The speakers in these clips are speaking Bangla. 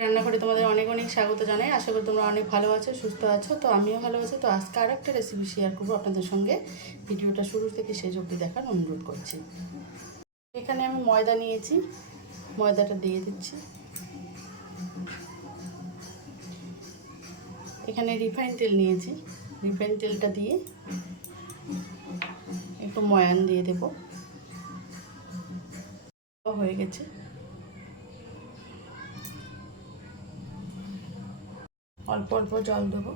রান্না করে তোমাদের অনেক অনেক স্বাগত জানাই। আশা করি তোমরা অনেক ভালো আছো, সুস্থ আছো। তো আমিও ভালো আছি। তো আজকে আর একটা রেসিপি শেয়ার করবো আপনাদের সঙ্গে। ভিডিওটা শুরু থেকে শেষ অবধি দেখার অনুরোধ করছি। এখানে আমি ময়দা নিয়েছি, ময়দাটা দিয়ে দিচ্ছি। এখানে রিফাইন তেল নিয়েছি, রিফাইন তেলটা দিয়ে একটু ময়ান দিয়ে দেবো। হয়ে গেছে, অল্প অল্প জল দেবো।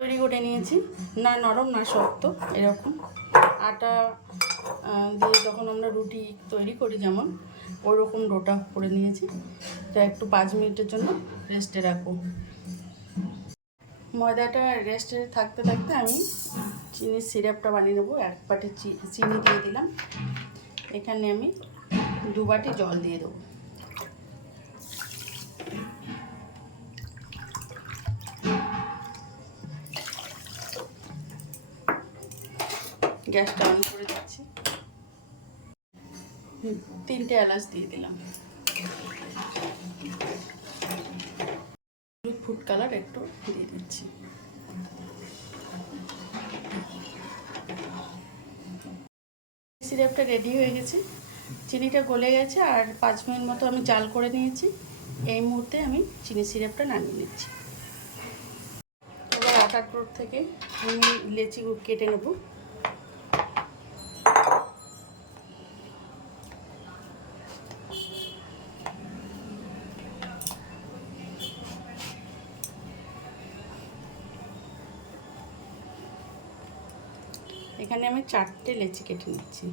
তৈরি করে নিয়েছি, না নরম না শক্ত, এরকম আটা দিয়ে যখন আমরা রুটি তৈরি করি যেমন ওরকম ডোটা করে নিয়েছি। এটা একটু 5 মিনিটের জন্য রেস্টে রাখবো। ময়দাটা রেস্টে থাকতে থাকতে আমি চিনির সিরাপটা বানিয়ে নেবো। 1 বাটি চিনি দিয়ে দিলাম। এখানে আমি 2 বাটি জল দিয়ে দেবো। গ্যাসটা অন করে দিচ্ছি। 3টে এলাচ দিয়ে দিলাম। ফুড কালার একটু দিয়ে দিচ্ছি। সিরাপটা রেডি হয়ে গেছে, চিনিটা গলে গেছে। আর 5 মিনিট মতো আমি জাল করে নিয়েছি। এই মুহূর্তে আমি চিনি সিরাপটা নামিয়ে নিচ্ছি। এবার আটার টুকরো থেকে আমি লেচি কেটে নেব। এখানে আমি 4টে লেচি কেটে নিচ্ছি।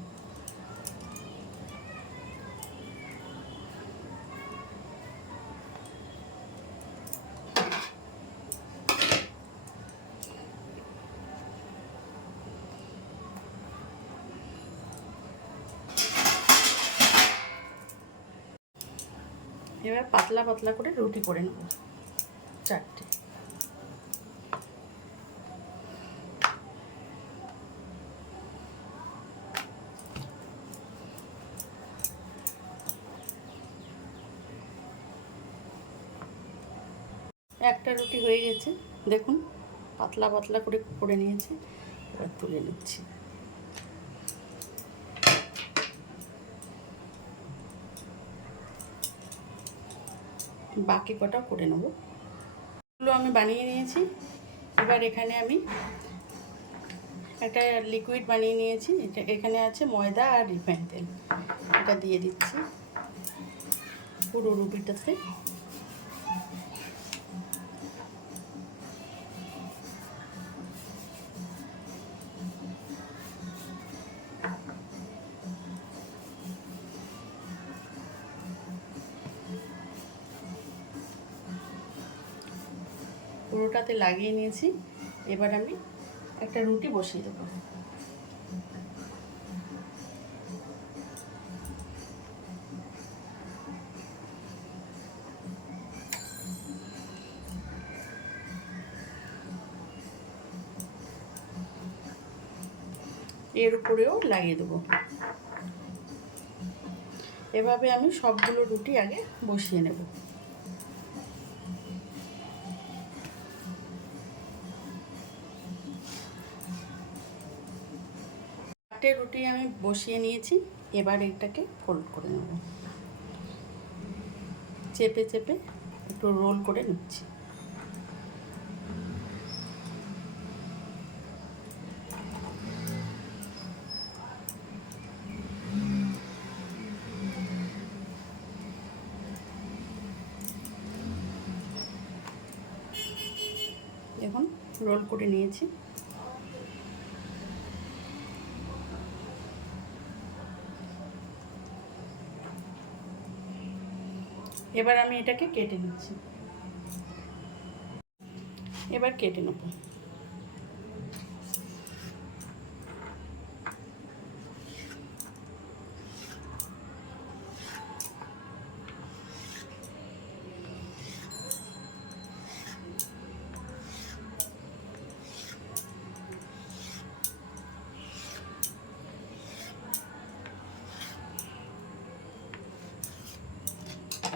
এবার পাতলা পাতলা করে রুটি করে নেব 4টে। একটা রুটি হয়ে গেছে, দেখুন পাতলা পাতলা করে নিয়েছি। এবার তুলে নিচ্ছি। বাকি কটা করে নেব। এগুলো আমি বানিয়ে নিয়েছি। এবার এখানে আমি একটা লিকুইড বানিয়ে নিয়েছি। এখানে আছে ময়দা আর রিফাইন তেল। এটা দিয়ে দিচ্ছি পুরো রুটিটাতে। পুরোটাতে লাগিয়ে নিয়েছি। এবার আমি একটা রুটি বসিয়ে দেবো। এর উপরেও লাগিয়ে দেবো। এভাবে আমি সবগুলো রুটি আগে বসিয়ে নেব। 4টে রুটি আমি বসিয়ে নিয়েছি। এবার এটাকে ফোল্ড করে নেব। চেপে চেপে একটু রোল করে নিচ্ছি। এখন রোল করে নিয়েছি। এবার আমি এটাকে কেটে নিচ্ছি। এবার কেটে নেব।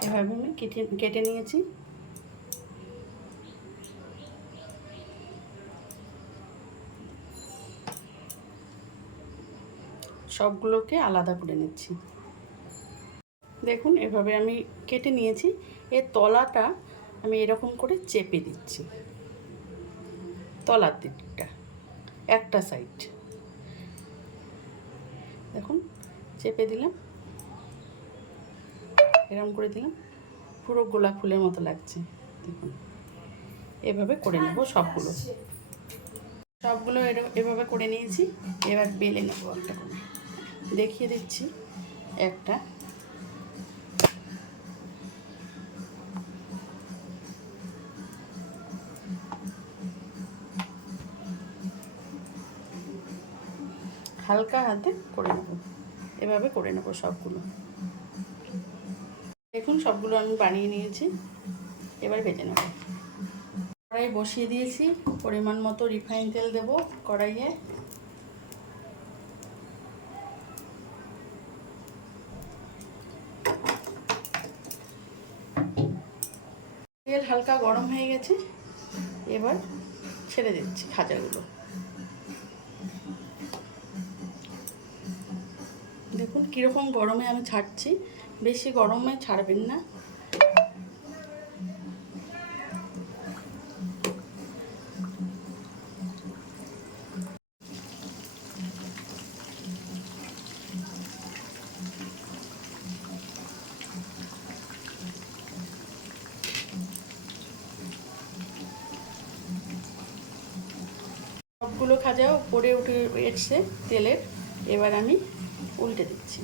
এভাবে আমি কেটে নিয়েছি। সবগুলোকে আলাদা করে নিচ্ছি। দেখুন এভাবে আমি কেটে নিয়েছি। এর তলাটা আমি এরকম করে চেপে দিচ্ছি, তলার দিকটা একটা সাইড দেখুন চেপে দিলাম, এরকম করে দিলাম, পুরো গোলাপ ফুলের মতো লাগছে। দেখুন এভাবে করে নেব সবগুলো এভাবে করে নিয়েছি। এবার বেলে নেব একটা করে, দেখিয়ে দিচ্ছি একটা। হালকা হাতে করে নেব, এভাবে করে নেব সবগুলো। দেখুন সবগুলো আমি বানিয়ে নিয়েছি, এবার ভেজে নেব। কড়াই বসিয়ে দিয়েছি, পরিমাণ মতো রিফাইন তেল দেব কড়াইয়ে। তেল হালকা গরম হয়ে গেছে, এবার ছেড়ে দিচ্ছি খাজাগুলো। দেখুন কীরকম গরমে আমি ছাড়ছি, বেশি গরমে ছাড়বেন না। সবগুলো খাজা উপরে উঠে এসছে তেলের, এবার আমি উল্টে দিচ্ছি।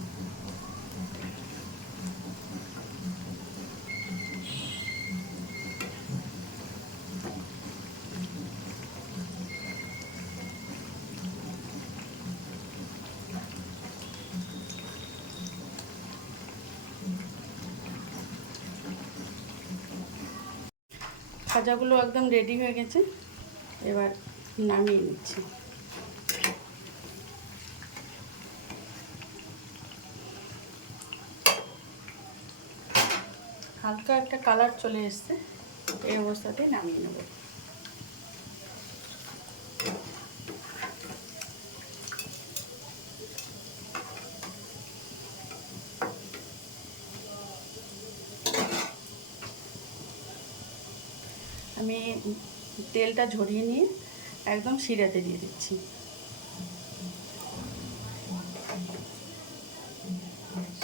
খাজাগুলো একদম রেডি হয়ে গেছে, এবার নামিয়ে নিচ্ছি। হালকা একটা কালার চলে এসছে, এই অবস্থাতে নামিয়ে নেব। আমি তেলটা ঝরিয়ে নিয়ে একদম শিরাতে দিয়ে দিচ্ছি।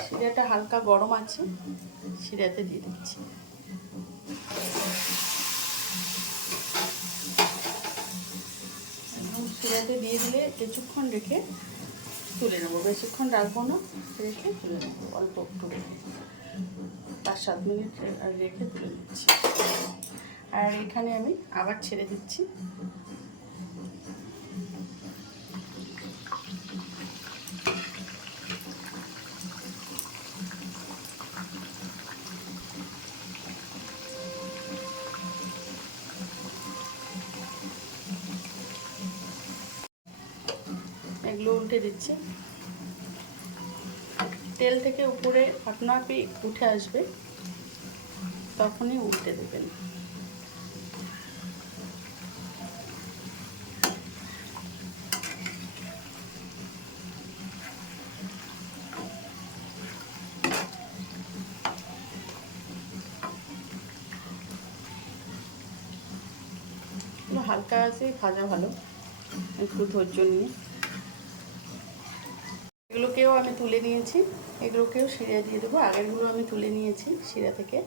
শিরাটা হালকা গরম আছে, শিরাতে দিয়ে দিচ্ছি। শিরাতে দিয়ে দিলে কিছুক্ষণ রেখে তুলে নেবো, বেশিক্ষণ রাখবো না, রেখে তুলে নেবো, অল্প একটু 5-7 মিনিট রেখে তুলে নিচ্ছি। আর এখানে আমি আবার ছেড়ে দিচ্ছি। এগুলো উল্টে দিচ্ছি। তেল থেকে উপরে আপনা আপনি উঠে আসবে, তখনই উল্টে দেবেন। হালকা আছে ভাজা ভালো, একটু ধৈর্য নিয়ে। এগুলোকেও আমি তুলে নিয়েছি, এগুলোকেও শিরা দিয়ে দেবো। আগেরগুলো আমি তুলে নিয়েছি শিরা থেকে।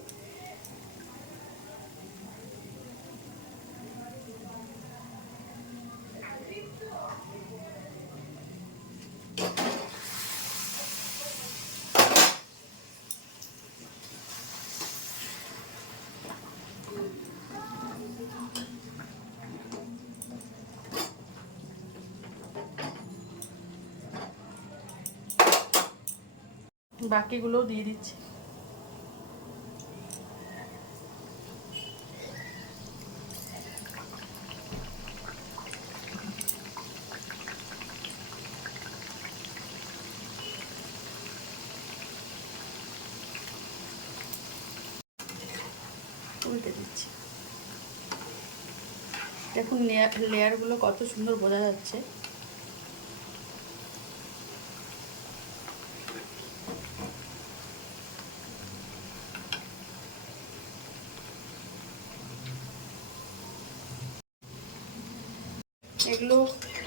বাকিগুলোও দিয়ে দিচ্ছি। উল্টে দিচ্ছি। দেখুন লেয়ারগুলো কত সুন্দর বোঝা যাচ্ছে। এগুলো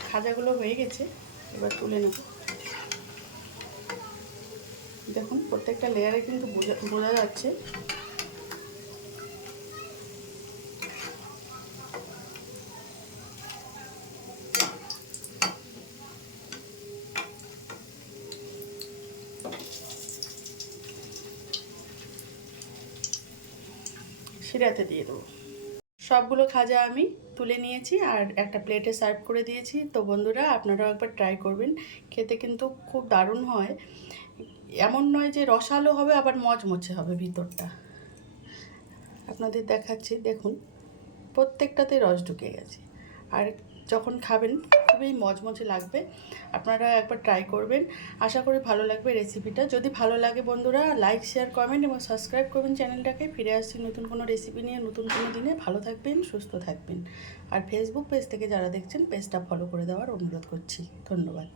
খাজাগুলো হয়ে গেছে, এবার তুলে নেব। দেখুন প্রত্যেকটা লেয়ারে কিন্তু বোঝা যাচ্ছে। শিরাতে দিয়ে দেবো। সবগুলো খাজা আমি তুলে নিয়েছি আর একটা প্লেটে সার্ভ করে দিয়েছি। তো বন্ধুরা, আপনারাও একবার ট্রাই করবেন, খেতে কিন্তু খুব দারুণ হয়। এমন নয় যে রসালো হবে আবার মচমচে হবে ভিতরটা। আপনাদের দেখাচ্ছি, দেখুন প্রত্যেকটাতে রস ঢুকে গেছে। আর যখন খাবেন খুবই মচমচে লাগবে। আপনারা একবার ট্রাই করবেন, আশা করি ভালো লাগবে রেসিপিটা। যদি ভালো লাগে বন্ধুরা, লাইক, শেয়ার, কমেন্ট এবং সাবস্ক্রাইব করবেন চ্যানেলটাকে। ফিরে আসছি নতুন কোনো রেসিপি নিয়ে, নতুন কোনো দিনে। ভালো থাকবেন, সুস্থ থাকবেন। আর ফেসবুক পেজ থেকে যারা দেখছেন, পেজটা ফলো করে দেওয়ার অনুরোধ করছি। ধন্যবাদ।